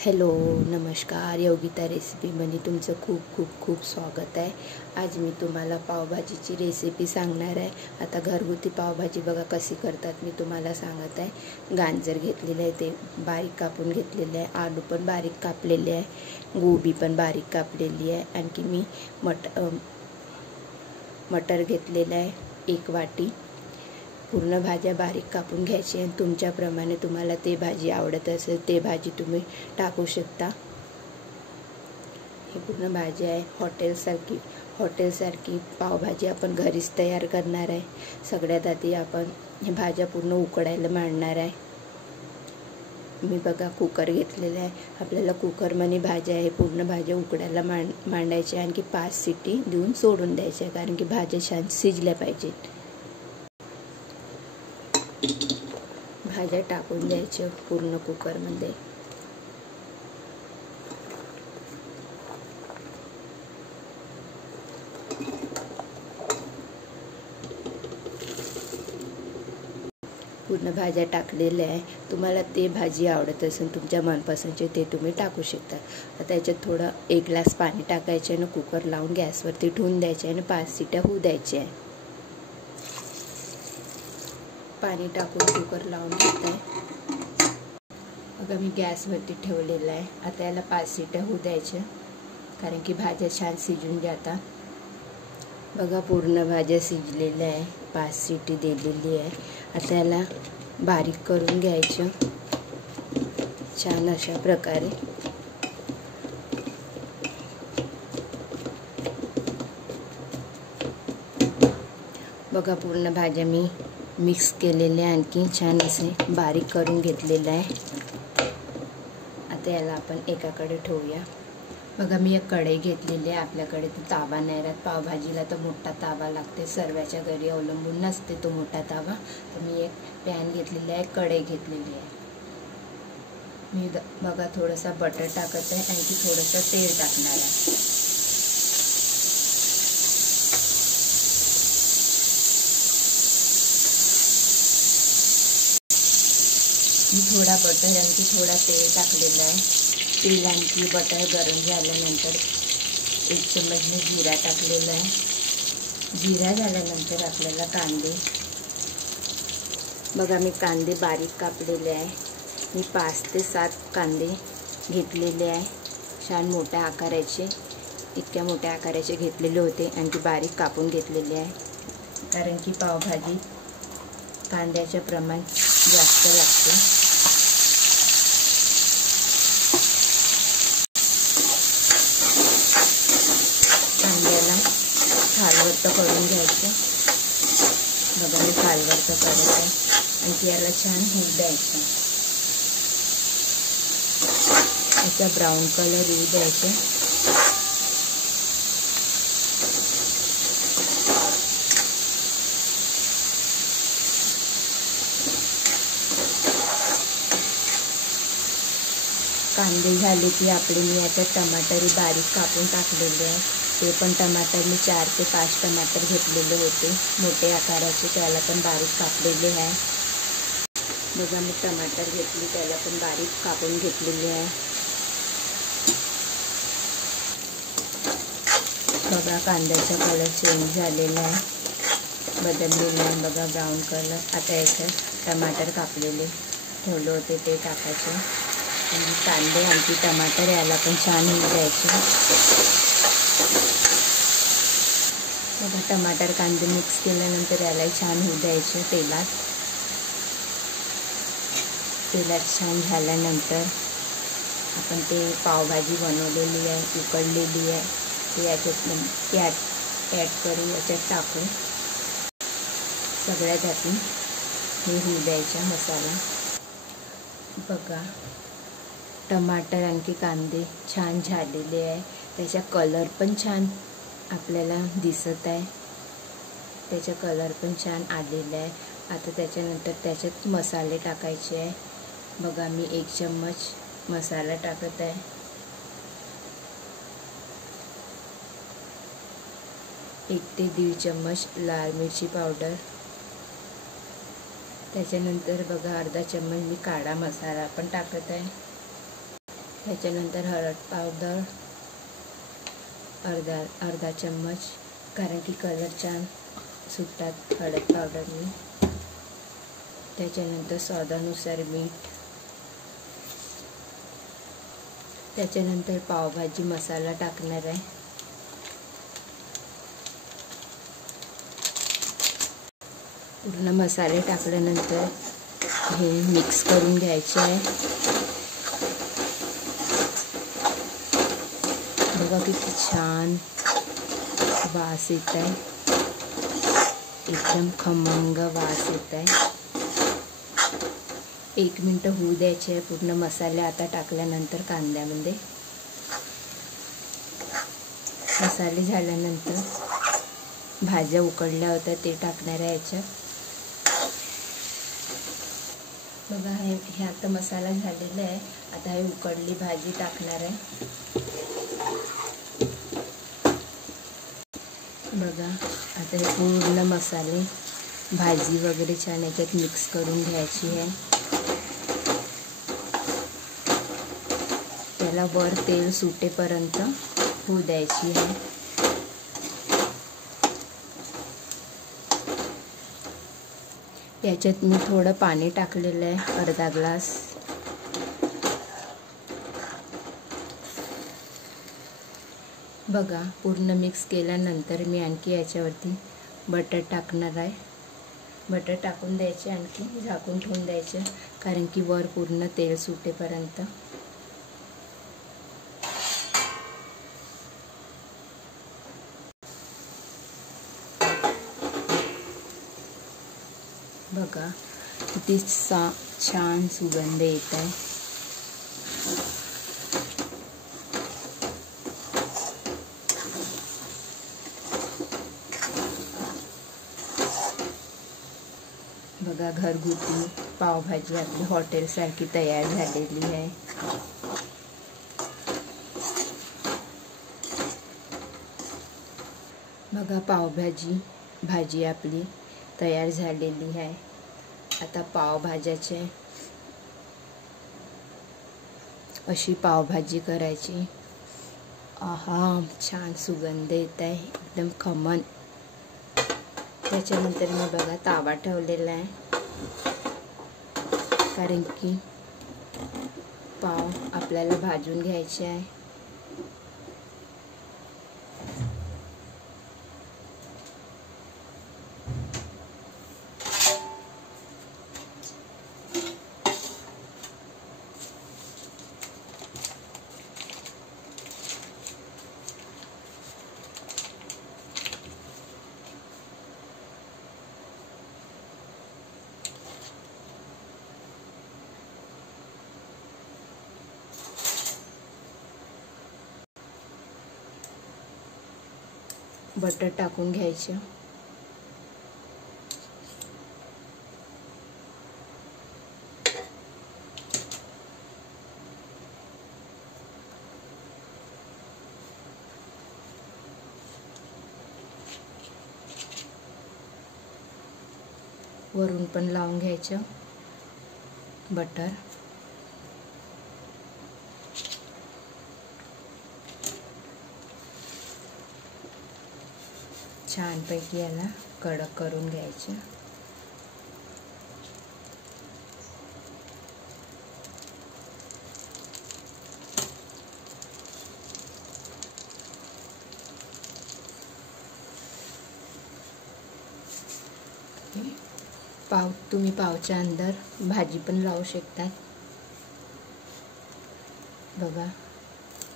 Hello नमस्कार, योगिता रेसिपीमध्ये तुमचं खूप खूप खूप स्वागत आहे। आज मी तुम्हाला पावभाजीची रेसिपी सांगणार आहे। आता घरगुती पावभाजी बघा कशी करतात मी तुम्हाला सांगत आहे। गाजर घेतलेले आहे, ते बारीक कापून घेतलेले आहे। आलू पण बारीक कापलेले आहे, गोबी पण बारीक कापलेली आहे। आणखी मी मटर घेतलेला आहे 1 वाटी। पूर्ण भाज्या बारीक कापून घ्यायची आणि तुमच्याप्रमाणे तुम्हाला ते भाजी आवडत असेल ते भाजी तुम्ही टाकू शकता। ही पूर्ण भाजी आहे हॉटेलसारखी पावभाजी आपण घरीच तयार करणार आहे। सगळ्यात आधी आपण ही भाज्या पूर्ण उकडायला मांडणार आहे। मी बघा कुकर घेतलेला आहे। आपल्याला कुकरमध्ये भाज्या आहे पूर्ण भाज्या उकडायला मांडायच्या, आणखी 5 शिटी देऊन सोडून द्यायच्या, कारण की भाज्या छान शिजल्या पाहिजेत। भाज्या टाकून द्यायच्या पूर्ण कुकरमध्ये। पूर्ण भाज्या टाकलेल्या आहे। तुम्हाला ते भाजी आवडत असेल तुमच्या मनपसंतचे ते तुम्ही टाकू शकता। आता याच्यात थोडं 1 ग्लास पाणी टाकायचे आणि कुकर लावून गॅसवरती ठेवून द्यायचे आणि 5 शिट्या होऊ द्यायच्या आहे। पाणी टाकून कुकर लावून घेत आहे। बघा मी गॅसवरती ठेवलेला आहे। आता याला 5 शिट्या होऊ द्यायच्या, कारण की भाज्या छान शिजून जातात। बघा पूर्ण भाज्या शिजलेल्या आहे, 5 शिटी दिलेली आहे। आता याला बारीक करून घ्यायचं छान अशा प्रकारे। बघा पूर्ण भाज्या मी मिक्स केलेले आणखी छान असे बारीक करून घेतलेलं आहे। आता याला आपण एकाकडे ठेवूया। बघा मी एक कढई घेतलेली आहे। आपल्याकडे तो तावा नाही राहत, पावभाजीला तर मोठा तावा लागते, सर्वांच्या घरी अवलंबून नसते तो मोठा तावा। तर मी एक पॅन घेतलेला आहे, कढई घेतलेली आहे। मी बघा थोडासा बटर टाकत आहे, आणखी थोडंसं तेल टाकणार आहे। मी थोडा बटर आणखी थोडा तेल टाकलेला आहे। तेल आणखी बटर गरम झाल्यानंतर 1 चम्मच मी जिरा टाकलेला आहे। जिरा झाल्यानंतर आपल्याला कांदे, बघा मी कांदे बारीक कापलेले आहे। मी 5 ते 7 कांदे घेतलेले आहे, छान मोठ्या आकाराचे, इतक्या मोठ्या आकाराचे घेतलेले होते, आणखी बारीक कापून घेतलेले आहे, कारण की पावभाजी कांद्याचे प्रमाण जास्त लागते। कांद्याला खालवरत करून घ्यायचं। बघा मी खालवरत करत आहे, आणखी याला छान होऊ द्यायचं, याचा ब्राऊन कलर येऊ द्यायचा। कांदे झाले की आपले मी याच्यात टमाटर बारीक कापून टाकलेले आहे। ते पण टमाटर मी 4 ते 5 टमाटर घेतलेले होते मोठे आकाराचे, त्याला पण बारीक कापलेले आहे। बघा मी टमाटर घेतली, त्याला पण बारीक कापून घेतलेले आहे। बघा कांद्याचा कलर चेंज झालेला आहे, बदललेला आहे बघा ब्राऊन कलर। आता याच्यात टमाटर कापलेले ठेवले होते ते टाकायचे, आणि कांदे आणखी टमाटर याला पण छान होऊ द्यायचे। बघा टमाटर कांदे मिक्स केल्यानंतर यालाही छान होऊ द्यायचे तेलात। छान झाल्यानंतर आपण ते पावभाजी बनवलेली आहे, उकडलेली आहे, ते याच्यात ॲड करून याच्यात टाकू। सगळ्यात आधी हे होऊ द्यायचा मसाला। बघा टमाटर आणखी कांदे छान झालेले आहे, त्याचा कलर पण छान आपल्याला दिसत आहे, त्याचा कलर पण छान आलेला आहे। आता त्याच्यानंतर त्याच्यात मसाले टाकायचे आहे। बघा मी 1 चम्मच मसाला टाकत आहे, 1 ते 1.5 चम्मच लाल मिरची पावडर, त्याच्यानंतर बघा अर्धा चम्मच मी काळा मसाला पण टाकत आहे। त्याच्यानंतर हळद पावडर अर्धा चम्मच, कारण की कलर छान सुटतात हळद पावडरनी. त्याच्यानंतर स्वादानुसार मीठ. त्याच्यानंतर पावभाजी मसाला टाकणार आहे. पूर्ण मसाले टाकल्यानंतर हे मिक्स करून घ्यायचे आहे. बघा किती छान वास येत आहे, एकदम खमंग वास येत आहे. 1 मिनिट होऊ द्यायचे आहे पूर्ण मसाले. आता टाकल्यानंतर कांद्यामध्ये मसाले झाल्यानंतर भाज्या उकडल्या होत्या ते टाकणार आहे याच्यात. बघा हे आता मसाला झालेला आहे. आता हे उकडली भाजी टाकणार आहे. बघा आता हे पूर्ण मसाले भाजी वगैरे छान याच्यात मिक्स करून घ्यायची आहे. त्याला वर तेल सुटेपर्यंत होऊ द्यायची आहे. याच्यात मी थोडं पाणी टाकलेलं आहे, अर्धा ग्लास. बघा पूर्ण मिक्स केल्यानंतर मी आणखी याच्यावरती बटर टाकणार आहे. बटर टाकून द्यायचे, आणखी झाकून ठेवून द्यायचे, कारण की वर पूर्ण तेल सुटेपर्यंत. बघा किती छान सुगंध येत आहे. बघा घरगुती पावभाजी आपली हॉटेलसारखी तयार झालेली आहे. बघा भाजी आपली तयार झालेली आहे. आता पावभाज्याचे अशी पावभाजी करायची. आहा, छान सुगंध येत आहे, एकदम खमंग. त्याच्यानंतर मी बघा तावा ठेवलेला आहे, कारण की पाव आपल्याला भाजून घ्यायचे आहे. बटर टाकून घ्यायचं. वरून पण लावून घ्यायचं बटर. छानपैकी याला कडक करून घ्यायचं. तुम्ही पावच्या अंदर भाजी पण लावू शकता. बघा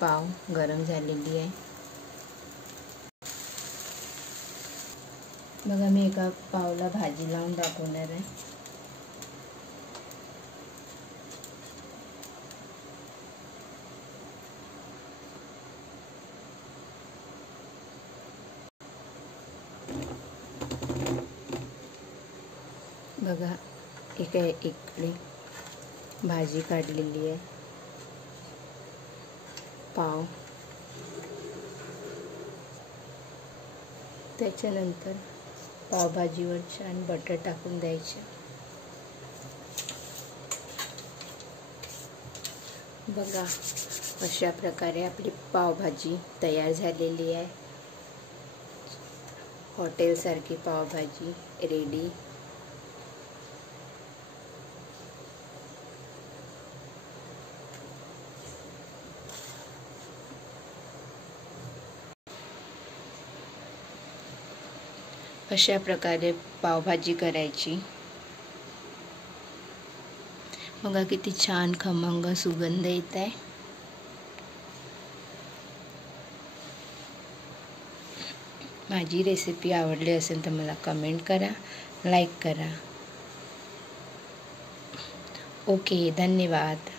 पाव गरम झालेली आहे. बघा मी एका पावला भाजी लावून दाखवणार आहे. बघा इकडे भाजी काढलेली आहे. पाव, त्याच्यानंतर पावभाजीवर छान बटर टाकून द्यायचं. बघा अशा प्रकारे आपली पावभाजी तयार झालेली आहे. हॉटेलसारखी पावभाजी रेडी. अशा प्रकारे पावभाजी करायची. बघा किती छान खमंग सुगंध येत आहे. माझी रेसिपी आवडली असेल तर मला कमेंट करा, लाईक करा. ओके, धन्यवाद.